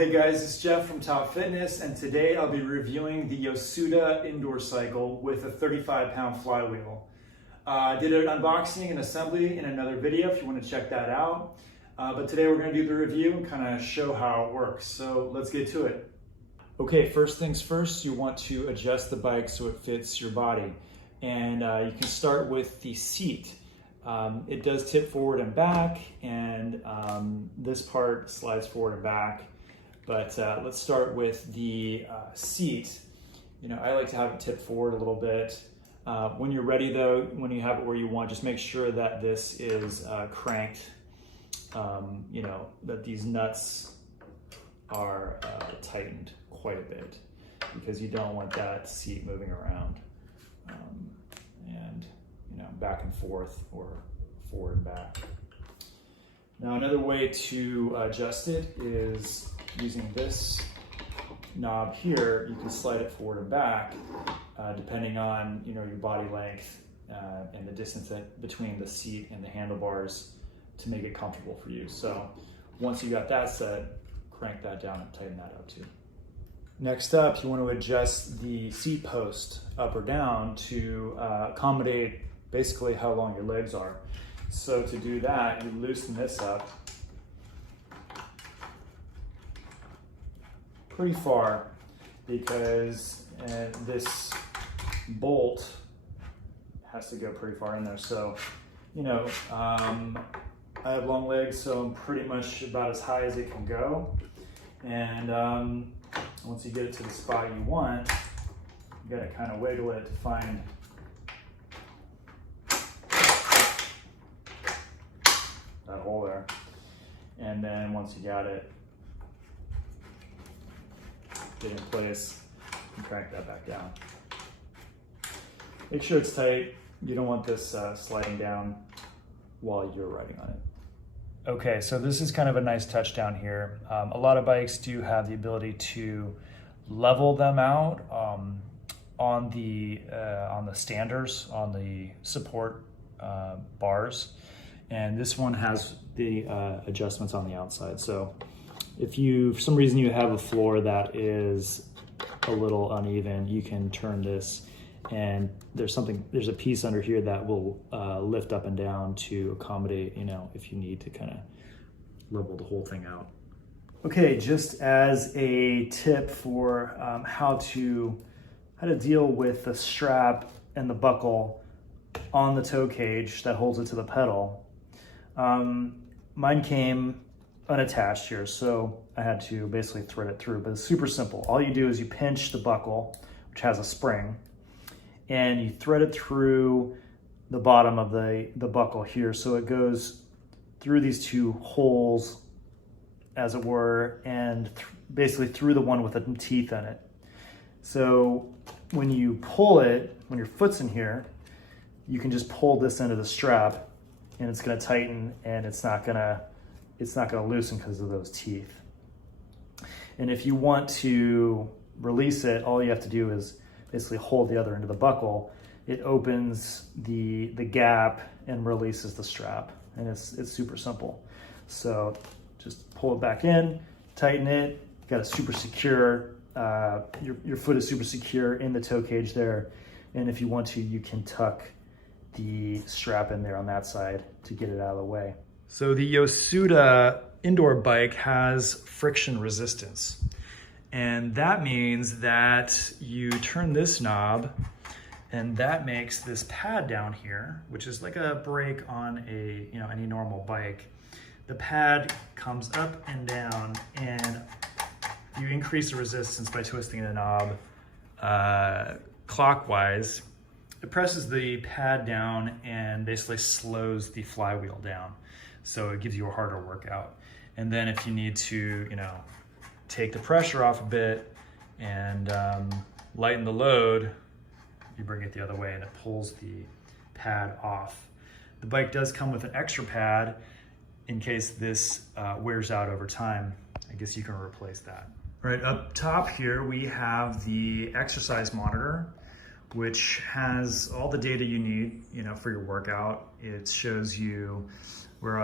Hey guys, it's Jeff from Top Fitness, and today I'll be reviewing the Yosuda indoor cycle with a 35-pound flywheel. I did an unboxing and assembly in another video if you want to check that out. But today we're going to do the review and kind of show how it works. So let's get to it. Okay, first things first, you want to adjust the bike so it fits your body. And you can start with the seat. It does tip forward and back, and this part slides forward and back. But let's start with the seat. I like to have it tip forward a little bit. When you're ready though, when you have it where you want, just make sure that this is cranked, that these nuts are tightened quite a bit, because you don't want that seat moving around and back and forth or forward and back. Now another way to adjust it is using this knob here. You can slide it forward and back depending on your body length and the distance between the seat and the handlebars to make it comfortable for you. So once you got that set, crank that down and tighten that up too. Next up, you want to adjust the seat post up or down to accommodate basically how long your legs are. So to do that, you loosen this up pretty far, because this bolt has to go pretty far in there. So, I have long legs, so I'm pretty much about as high as it can go. And once you get it to the spot you want, you gotta kind of wiggle it to find that hole there. And then once you got it, get in place and crank that back down. Make sure it's tight. You don't want this sliding down while you're riding on it. Okay, so this is kind of a nice touchdown here. A lot of bikes do have the ability to level them out on the standers, on the support bars, and this one has the adjustments on the outside. So if you, for some reason, you have a floor that is a little uneven, you can turn this, and there's a piece under here that will lift up and down to accommodate, if you need to kind of level the whole thing out. Okay, just as a tip for how to deal with the strap and the buckle on the toe cage that holds it to the pedal. Mine came unattached here, so I had to basically thread it through, but it's super simple. All you do is you pinch the buckle, which has a spring, and you thread it through the bottom of the buckle here, so it goes through these two holes, as it were, and basically through the one with the teeth in it. So when you pull it, when your foot's in here, you can just pull this into the strap, and it's going to tighten, and it's not going to loosen because of those teeth. And if you want to release it, all you have to do is basically hold the other end of the buckle. It opens the gap and releases the strap, and it's super simple. So just pull it back in, tighten it. You got a super secure, your foot is super secure in the toe cage there. And if you want to, you can tuck the strap in there on that side to get it out of the way. So the Yosuda indoor bike has friction resistance. And that means that you turn this knob, and that makes this pad down here, which is like a brake on any normal bike. The pad comes up and down, and you increase the resistance by twisting the knob clockwise. It presses the pad down and basically slows the flywheel down. So it gives you a harder workout. And then if you need to, take the pressure off a bit and lighten the load, you bring it the other way and it pulls the pad off. The bike does come with an extra pad in case this wears out over time. I guess you can replace that. Right up top here, we have the exercise monitor, which has all the data you need, for your workout. It shows you we're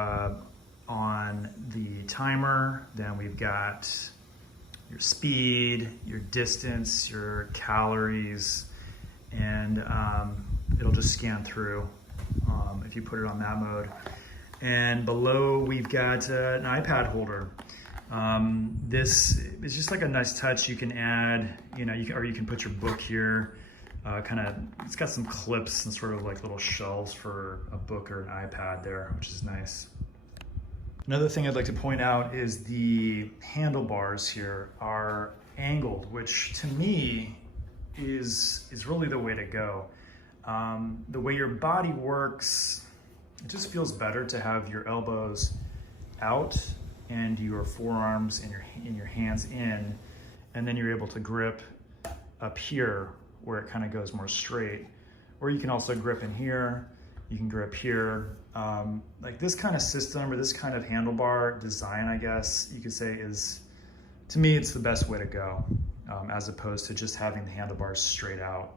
on the timer, then we've got your speed, your distance, your calories, and it'll just scan through if you put it on that mode. And below we've got an iPad holder. This is just like a nice touch. You can add, or you can put your book here. It's got some clips and sort of like little shelves for a book or an iPad there, which is nice. Another thing I'd like to point out is the handlebars here are angled, which to me is really the way to go. The way your body works, it just feels better to have your elbows out and your forearms and your hands in, and then you're able to grip up here where it kind of goes more straight. Or you can also grip in here, you can grip here. Like this kind of system or this kind of handlebar design, I guess you could say, is, to me, it's the best way to go, as opposed to just having the handlebars straight out.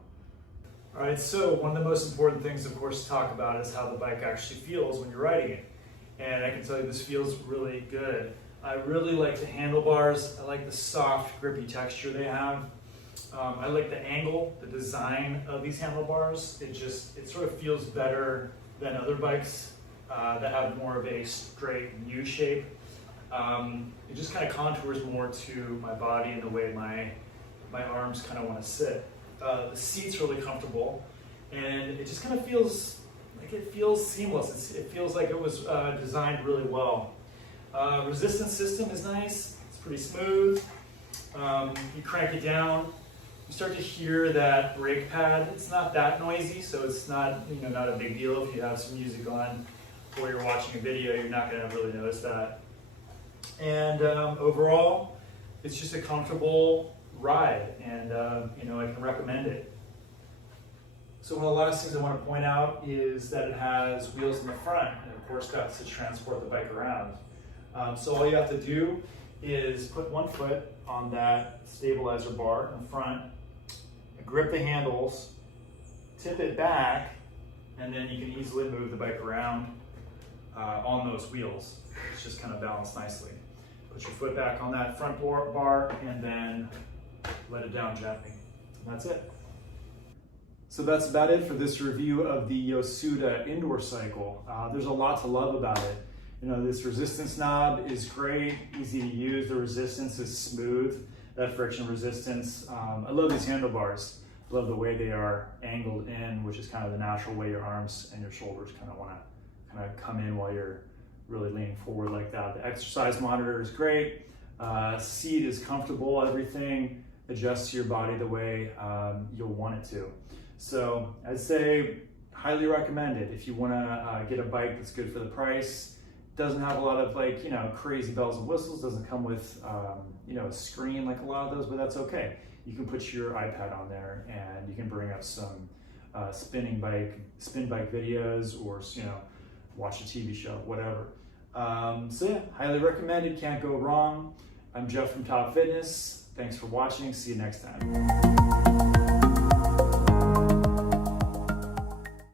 All right, so one of the most important things, of course, to talk about is how the bike actually feels when you're riding it. And I can tell you this feels really good. I really like the handlebars. I like the soft, grippy texture they have. I like the angle, the design of these handlebars. It sort of feels better than other bikes that have more of a straight U shape. It just kind of contours more to my body and the way my arms kind of want to sit. The seat's really comfortable, and it just kind of feels like it feels seamless. It feels like it was designed really well. Resistance system is nice. It's pretty smooth. You crank it down, you start to hear that brake pad. It's not that noisy, so it's not not a big deal. If you have some music on or you're watching a video, you're not going to really notice that. And overall, it's just a comfortable ride, and I can recommend it. So one of the last things I want to point out is that it has wheels in the front, and of course that's to transport the bike around. So all you have to do is put one foot on that stabilizer bar in the front, grip the handles, tip it back, and then you can easily move the bike around on those wheels. It's just kind of balanced nicely. Put your foot back on that front bar and then let it down gently. And that's it. So that's about it for this review of the Yosuda indoor cycle. There's a lot to love about it. This resistance knob is great, easy to use. The resistance is smooth, that friction resistance. I love these handlebars. I love the way they are angled in, which is kind of the natural way your arms and your shoulders kind of want to come in while you're really leaning forward like that. The exercise monitor is great. Seat is comfortable. Everything adjusts to your body the way you'll want it to. So I'd say highly recommend it if you want to get a bike that's good for the price. Doesn't have a lot of crazy bells and whistles. Doesn't come with a screen like a lot of those, but that's okay. You can put your iPad on there and you can bring up some spin bike videos, or watch a TV show, whatever. So yeah, highly recommended. Can't go wrong. I'm Jeff from Top Fitness. Thanks for watching. See you next time.